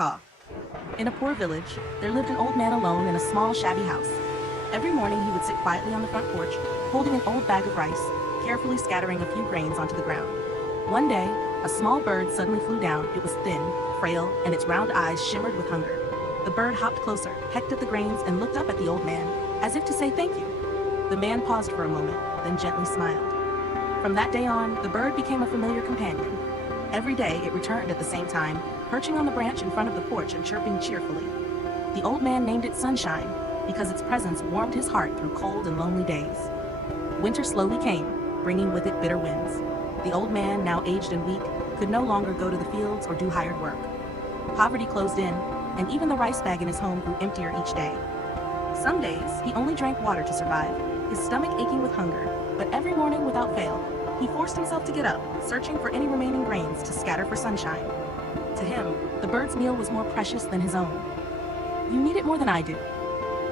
Caw. In a poor village, there lived an old man alone in a small, shabby house. Every morning he would sit quietly on the front porch, holding an old bag of rice, carefully scattering a few grains onto the ground. One day, a small bird suddenly flew down. It was thin, frail, and its round eyes shimmered with hunger. The bird hopped closer, pecked at the grains, and looked up at the old man, as if to say thank you. The man paused for a moment, then gently smiled. From that day on, the bird became a familiar companion. Every day it returned at the same time, perching on the branch in front of the porch and chirping cheerfully. The old man named it Sunshine, because its presence warmed his heart through cold and lonely days. Winter slowly came, bringing with it bitter winds. The old man, now aged and weak, could no longer go to the fields or do hired work. Poverty closed in, and even the rice bag in his home grew emptier each day. Some days, he only drank water to survive, his stomach aching with hunger, but every morning without fail, he forced himself to get up, searching for any remaining grains to scatter for sunshine. To him, the bird's meal was more precious than his own. "You need it more than I do.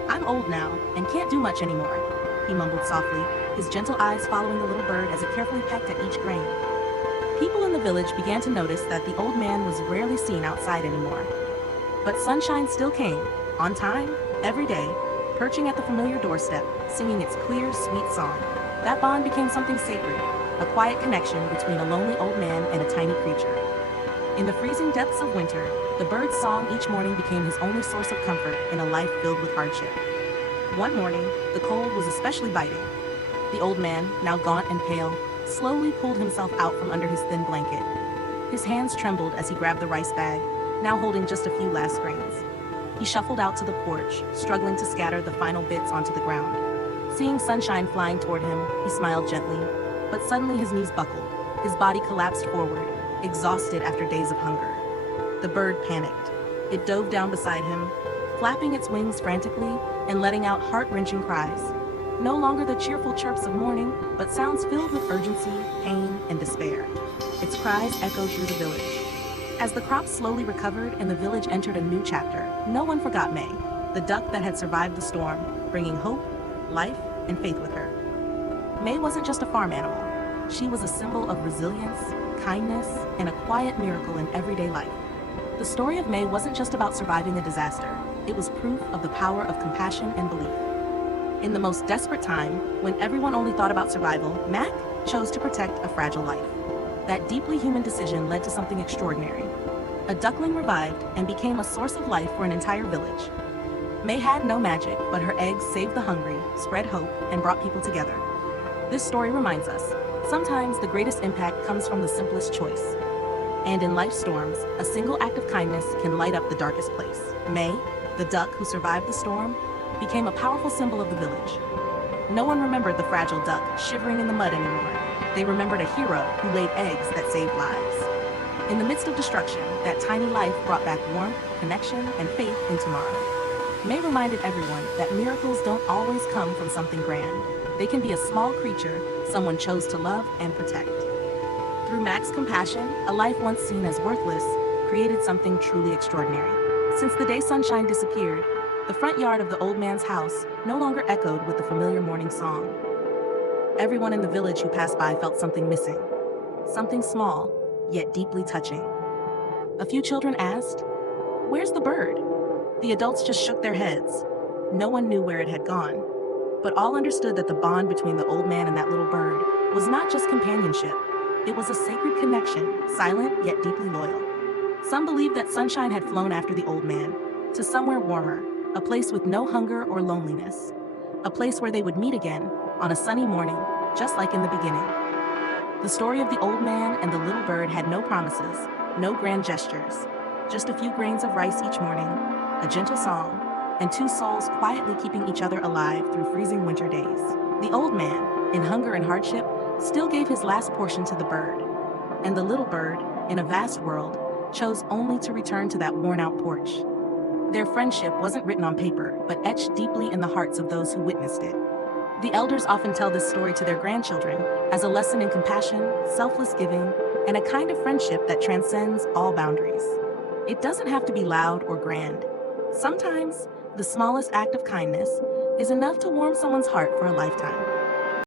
I'm old now, and can't do much anymore," he mumbled softly, his gentle eyes following the little bird as it carefully pecked at each grain. People in the village began to notice that the old man was rarely seen outside anymore. But sunshine still came, on time, every day, perching at the familiar doorstep, singing its clear, sweet song. That bond became something sacred, a quiet connection between a lonely old man and a tiny creature. In the freezing depths of winter, the bird's song each morning became his only source of comfort in a life filled with hardship. One morning, the cold was especially biting. The old man, now gaunt and pale, slowly pulled himself out from under his thin blanket. His hands trembled as he grabbed the rice bag, now holding just a few last grains. He shuffled out to the porch, struggling to scatter the final bits onto the ground. Seeing sunshine flying toward him, he smiled gently, but suddenly his knees buckled. His body collapsed forward, exhausted after days of hunger. The bird panicked. It dove down beside him, flapping its wings frantically and letting out heart-wrenching cries. No longer the cheerful chirps of morning, but sounds filled with urgency, pain, and despair. Its cries echoed through the village. As the crops slowly recovered and the village entered a new chapter, no one forgot May, the duck that had survived the storm, bringing hope, life, and faith with her. May wasn't just a farm animal. She was a symbol of resilience, kindness, and a quiet miracle in everyday life. The story of May wasn't just about surviving a disaster. It was proof of the power of compassion and belief. In the most desperate time, when everyone only thought about survival, Mac chose to protect a fragile life. That deeply human decision led to something extraordinary. A duckling revived and became a source of life for an entire village. May had no magic, but her eggs saved the hungry, spread hope, and brought people together. This story reminds us, sometimes the greatest impact comes from the simplest choice. And in life's storms, a single act of kindness can light up the darkest place. May, the duck who survived the storm, became a powerful symbol of the village. No one remembered the fragile duck shivering in the mud anymore. They remembered a hero who laid eggs that saved lives. In the midst of destruction, that tiny life brought back warmth, connection, and faith in tomorrow. May reminded everyone that miracles don't always come from something grand. They can be a small creature someone chose to love and protect. Through Mac's compassion, a life once seen as worthless created something truly extraordinary. Since the day sunshine disappeared, the front yard of the old man's house no longer echoed with the familiar morning song. Everyone in the village who passed by felt something missing. Something small, yet deeply touching. A few children asked, "Where's the bird?" The adults just shook their heads. No one knew where it had gone. But all understood that the bond between the old man and that little bird was not just companionship. It was a sacred connection, silent yet deeply loyal. Some believed that sunshine had flown after the old man, to somewhere warmer, a place with no hunger or loneliness. A place where they would meet again, on a sunny morning, just like in the beginning. The story of the old man and the little bird had no promises, no grand gestures, just a few grains of rice each morning, a gentle song, and two souls quietly keeping each other alive through freezing winter days. The old man, in hunger and hardship, still gave his last portion to the bird. And the little bird, in a vast world, chose only to return to that worn-out porch. Their friendship wasn't written on paper, but etched deeply in the hearts of those who witnessed it. The elders often tell this story to their grandchildren as a lesson in compassion, selfless giving, and a kind of friendship that transcends all boundaries. It doesn't have to be loud or grand. Sometimes, the smallest act of kindness is enough to warm someone's heart for a lifetime.